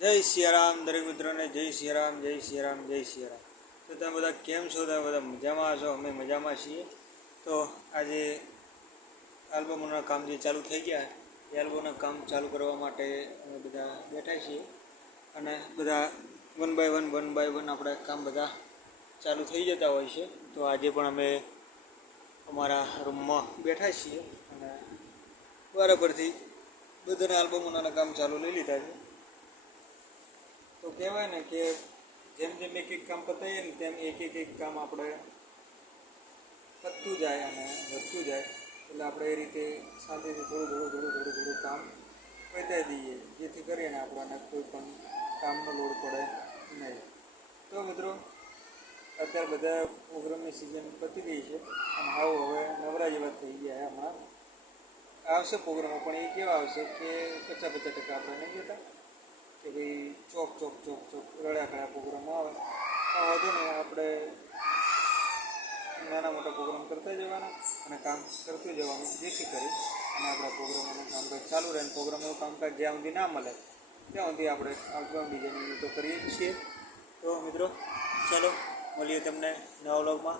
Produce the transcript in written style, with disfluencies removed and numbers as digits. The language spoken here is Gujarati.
જય સિયારામ દરેક મિત્રોને જય સિયારામ જય સિયારામ જય સિયારામ. તો તમે બધા કેમ છો? તમે બધા મજામાં છો? અમે મજામાં છીએ. તો આજે આલ્બમોના કામ જે ચાલુ થઈ ગયા એ આલ્બમના કામ ચાલુ કરવા માટે અમે બધા બેઠા છીએ અને બધા વન બાય વન આપણે કામ બધા ચાલુ થઈ જતા હોય છે. તો આજે પણ અમે અમારા રૂમમાં બેઠા છીએ અને બરાબરથી બધાના આલ્બમોના કામ ચાલુ લઈ લીધા છે. તો કહેવાય ને કે જેમ જેમ એક એક કામ પતાવીએ ને તેમ એક કામ આપણે પતતું જાય અને વધતું જાય. એટલે આપણે એ રીતે શાંતિથી થોડું કામ પતાવી દઈએ, જેથી કરીને આપણને કોઈ પણ કામનો લોડ પડે નહીં. તો મિત્રો, અત્યારે બધા પ્રોગ્રામની સિઝન પતી ગઈ છે અને હવે નવરા જેવા થઈ ગયા. હમણાં આવશે પ્રોગ્રામો, પણ એ કેવા આવશે કે 50% આપણે નહીં જતા કે ભાઈ ચોક રળ્યા ખળ્યા પ્રોગ્રામો આવે. પણ વધુ નહીં, આપણે નાના મોટા પ્રોગ્રામ કરતા જવાના અને કામ કરતું જવાનું, જેથી કરી અને આપણા પ્રોગ્રામોનું કામકાજ ચાલુ રહે. અને પ્રોગ્રામનું કામકાજ જ્યાં સુધી ના મળે ત્યાં સુધી આપણે આઉટબાઉન્ડ ડિઝાઇનિંગ તો કરીએ જ છીએ. તો મિત્રો, ચાલો મળીએ તમને નવા વ્લોગમાં.